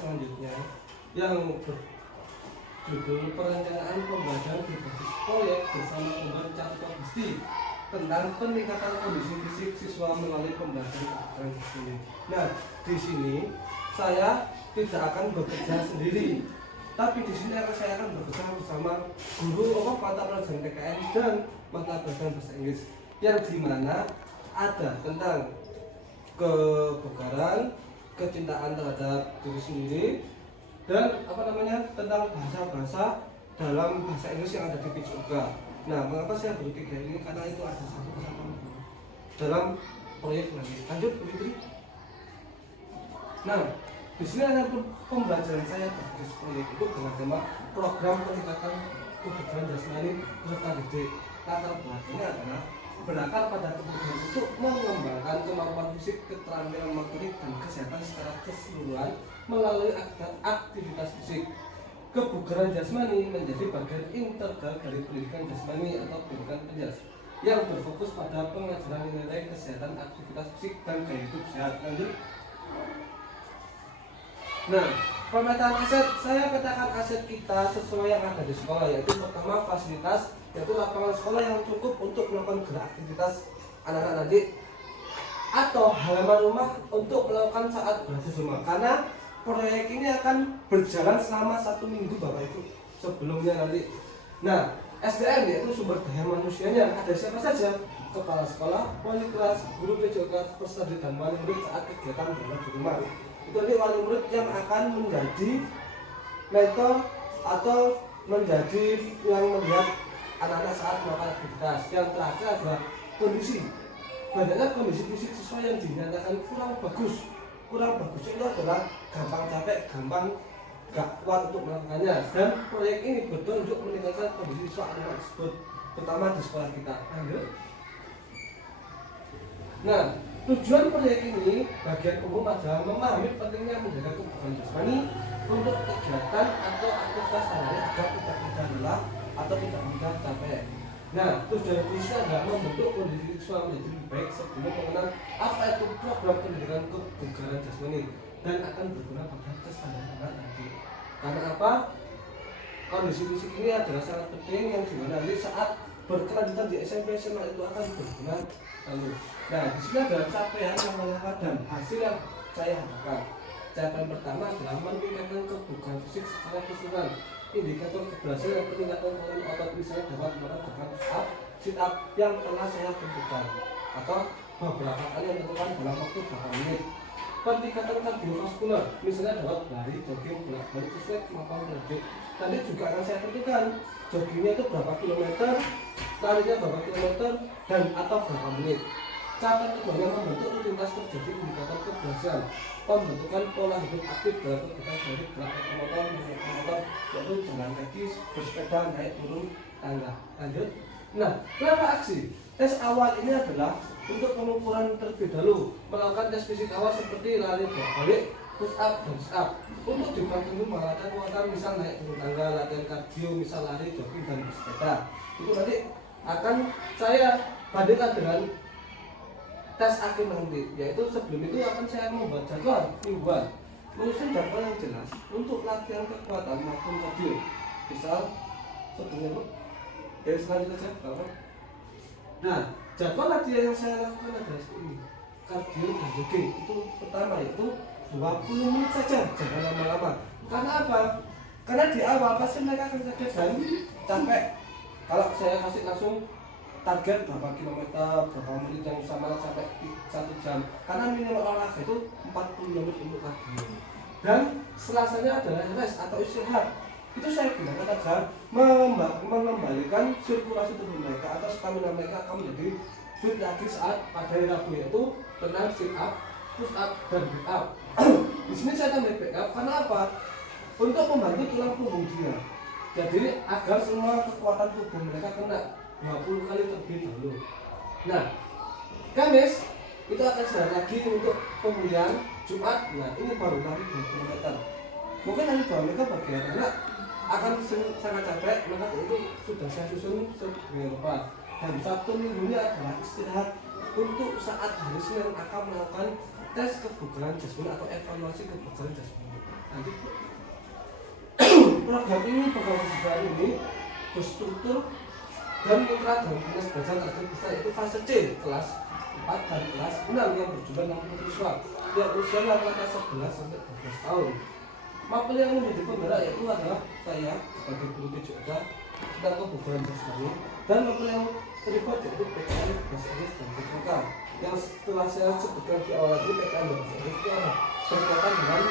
selanjutnya yang berjudul perencanaan pembelajaran berbasis proyek bersama pembaca pasti tentang peningkatan kondisi fisik siswa melalui pembelajaran ini. Nah, di sini saya tidak akan bekerja sendiri, tapi di sini saya akan bekerja bersama guru mata pelajaran PKN dan mata pelajaran bahasa Inggris, yang dimana ada tentang kebugaran, kecintaan terhadap diri sendiri, dan tentang bahasa-bahasa dalam bahasa Inggris yang ada di PJOGA. Nah, mengapa saya beri 3 ini? Karena itu ada satu kesatuan dalam proyek lagi. Lanjut, begitu. Nah, di sini ada pembelajaran saya berbasis proyek itu dengan tema program peningkatan kebugaran jasmani peserta didik. Latar belakangnya adalah berakar pada kebutuhan untuk mengembangkan kemampuan fisik, keterampilan motorik, dan kesehatan secara keseluruhan melalui aktivitas fisik. Kebugaran jasmani menjadi bagian integral dari pendidikan jasmani atau pendidikan penjas yang berfokus pada pengajaran nilai kesehatan, aktivitas fisik, dan gaya hidup sehat. Lanjut. Nah, pemetaan aset, saya petakan aset kita sesuai yang ada di sekolah, yaitu pertama fasilitas, yaitu lapangan sekolah yang cukup untuk melakukan gerak aktivitas anak-anak nanti, atau halaman rumah untuk melakukan saat belajar rumah, karena proyek ini akan berjalan selama 1 minggu Bapak Ibu sebelumnya nanti. Nah, SDM yaitu sumber daya manusianya, ada siapa saja? Kepala sekolah, wali kelas, guru PJOGA, peserta didik, dan wali murid saat kegiatan belajar di rumah. Itu nanti wali murid yang akan menjadi mentor atau menjadi yang melihat anak-anak saat melakukan aktivitas. Yang terakhir adalah kondisi. Banyaknya kondisi fisik siswa yang dinyatakan kurang bagus. Kurang bagus itu adalah gampang capek, gampang gak kuat untuk melakukannya. Dan proyek ini betul untuk meningkatkan kondisi siswa anak tersebut, terutama di sekolah kita. Nah, tujuan proyek ini bagian umum adalah memahami pentingnya menjaga kebugaran jasmani untuk kegiatan atau aktivitas sehari agar tidak mudah lelah atau tidak mudah capek. Nah, tujuan ini adalah membentuk kondisi siswa menjadi lebih baik sebelum mengenal apa itu program pendidikan kebugaran jasmani dan akan berguna pada kesadaran anak nanti. Karena apa? Kondisi fisik ini adalah sangat penting yang dimana nanti saat berkelanjutan di SMP SMA itu akan berguna lalu. Nah, di sini adalah capaian yang mengangkat dan hasil yang saya harapkan. Capaian pertama adalah meningkatkan kebugaran fisik secara keseluruhan. Indikator keberhasilan peningkatan kekuatan otot misalnya dapat melakukan sit up yang telah saya tentukan atau beberapa kali yang dilakukan dalam waktu berapa menit. Peningkatan kardiovaskular misalnya dapat lari, jogging, bolak-balik sesuai kemampuan terjadi. Tadi juga akan saya tentukan joggingnya itu berapa kilometer, larinya berapa kilometer, dan atau berapa menit. Cara keduanya membentuk rutinitas terjadi indikator keberhasilan pembentukan pola hidup aktif dalam kegiatan dari gerak motor, yaitu jalan kaki, bersepeda, naik turun tangga. Lanjut. Nah, langkah aksi tes awal ini adalah untuk pengukuran terlebih dahulu, melakukan tes fisik awal seperti lari bolak-balik, push up, dan sit up. Untuk dibantu melatih kekuatan misal naik turun tangga, latihan kardio misal lari, jogging, dan bersepeda. Itu nanti akan saya bandingkan dengan tes akhir nanti, yaitu sebelum itu akan saya membuat jadwal mingguan, menyusun jadwal yang jelas untuk latihan kekuatan maupun kardio. Misal sebelumnya dari selanjutnya saya berapa? Nah, jadwal latihan yang saya lakukan adalah seperti ini: kardio dan jogging. Itu pertama yaitu 20 menit saja, jangan lama-lama. Karena apa? Karena di awal pasti mereka akan kaget dan capek. Kalau saya kasih langsung target berapa kilometer, berapa menit yang sama sampai 1 jam, karena minimal olahraga itu 40 menit untuk kardio. Dan selasanya adalah rest atau istirahat. Itu saya gunakan agar mengembalikan sirkulasi tubuh mereka atau stamina mereka akan menjadi fit lagi saat pada hari Rabu, yaitu tentang sit up, push up, dan back up. Di sini saya tambah back up karena apa? Untuk membantu tulang punggung dia. Jadi agar semua kekuatan tubuh mereka kena 20 kali terlebih dahulu. Nah, Kamis itu akan istirahat lagi untuk pemulihan. Jumat, nah ini baru lari 2 km. Mungkin hari 2 km bagi anak akan sangat capek, maka itu sudah saya susun sedemikian rupa. Dan Sabtu minggunya adalah istirahat untuk saat hari Senin akan melakukan tes kebugaran jasmani atau evaluasi kebugaran jasmani. Nanti program ini, program kejuruan ini berstruktur dan mitra dan dinas belajar target besar itu fase C, kelas 4 dan kelas 6 yang berjumlah 60 siswa yang usia rata-rata 11 sampai 12 tahun. Mapel yang menjadi penggerak yaitu adalah saya sebagai guru PJK tentang kebugaran jasmani, dan mapel yang terlibat yaitu PKN, bahasa Inggris dan PJK. Yang setelah saya sebutkan di awal tadi, PKN dan bahasa Inggris itu ada berkaitan dengan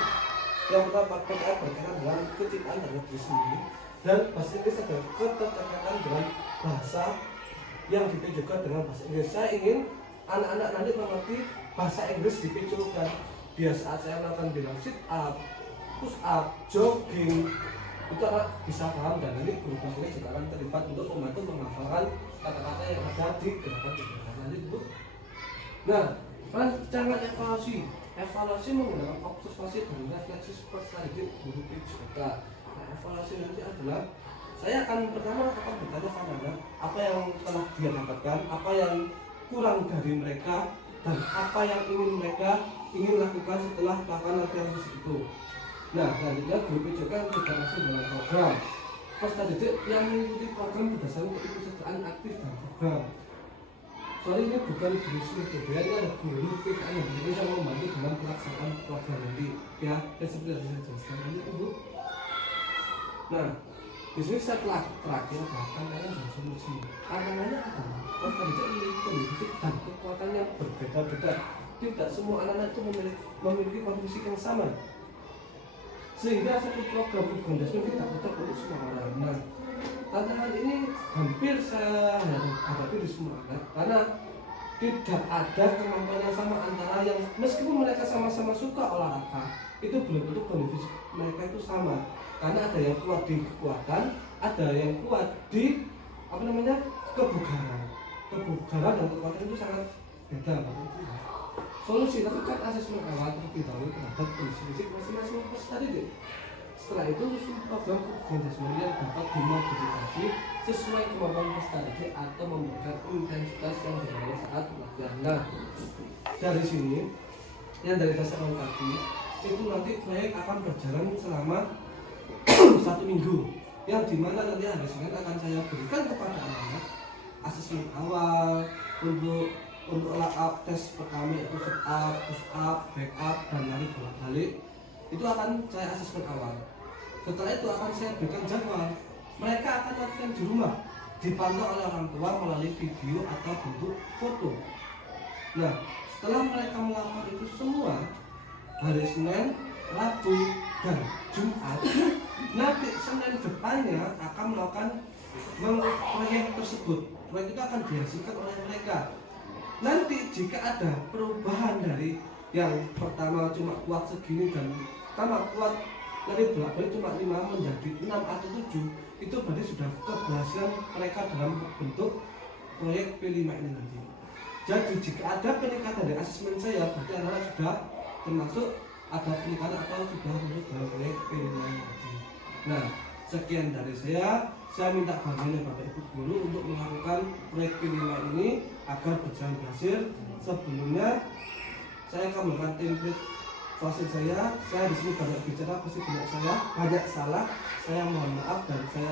yang pertama, PKN berkaitan dengan kecintaan terhadap diri sendiri, dan bahasa Inggris adalah keterkaitan dengan bahasa yang dipijulkan dengan bahasa Inggris. Saya ingin anak-anak nanti mengerti bahasa Inggris dipijulkan. Biar saat saya melakukan bilang sit up, push up, jogging, itu anak bisa paham, dan nanti guru bahasa Inggris juga akan terlibat untuk membantu menghafalkan kata-kata yang ada di gerakan nanti itu. Nah, rancangan evaluasi menggunakan observasi dan refleksi seperti guru PJK. Nah, evaluasi nanti adalah saya akan pertama bertanya sama anak apa yang telah dia dapatkan, apa yang kurang dari mereka, dan apa yang ingin lakukan setelah melakukan latihan fisik itu. Nah, selanjutnya guru PJK tidak masuk dalam program peserta didik yang mengikuti program berdasarkan keikutsertaan aktif dan program. Soalnya ini bukan guru PJK, ini ada guru PKN yang membantu dalam pelaksanaan program nanti ya, seperti yang saya jelaskan ini Bu. Nah, di sini saya terakhir bahkan kalian jangan solusi. Tantangannya adalah peserta didik memiliki kondisi fisik dan kekuatan yang berbeda-beda. Tidak semua anak-anak itu memiliki kondisi fisik yang sama, sehingga satu program kebugaran jasmani tidak cocok untuk semua orang. Nah, tantangan ini hampir saya hadapi di semua anak karena tidak ada kemampuan yang sama antara yang meskipun mereka sama-sama suka olahraga, itu belum tentu kondisi mereka itu sama, karena ada yang kuat di kekuatan, ada yang kuat di kebugaran dan kekuatan itu sangat beda. Solusi, lakukan asesmen awal terlebih dahulu terhadap kondisi fisik masing-masing peserta didik. Setelah itu susun program kebugaran jasmani yang dapat dimodifikasi sesuai kemampuan peserta didik atau memberikan intensitas yang diperlukan saat latihan. Nah, dari sini yang dari dasar tadi itu nanti proyek akan berjalan selama 1 minggu, yang dimana nanti hari Senin akan saya berikan kepada anak-anak asesmen awal untuk tes pertama yaitu sit up, push up, back up, dan lari bolak-balik. Itu akan saya asesmen awal. Setelah itu akan saya berikan jadwal. Mereka akan latihan di rumah, dipantau oleh orang tua melalui video atau bentuk foto. Nah, setelah mereka melakukan itu semua, hari Senin, Rabu, dan Jumat, nanti Senin depannya akan melakukan proyek tersebut. Proyek itu akan dihasilkan oleh mereka. Nanti jika ada perubahan dari yang pertama cuma kuat segini dan pertama kuat dari bolak-balik cuma 5 menjadi 6 atau 7, itu berarti sudah keberhasilan mereka dalam bentuk proyek P5 ini nanti. Jadi jika ada peningkatan dari asesmen saya, berarti anak sudah termasuk ada peningkatan atau sudah masuk dalam proyek P5 ini nanti. Nah, sekian dari saya minta bantuan Bapak Ibu Guru untuk melakukan proyek P5 ini agar berjalan berhasil. Sebelumnya saya akan melakukan template fasil saya di sini banyak bicara, pasti banyak salah, saya mohon maaf dan saya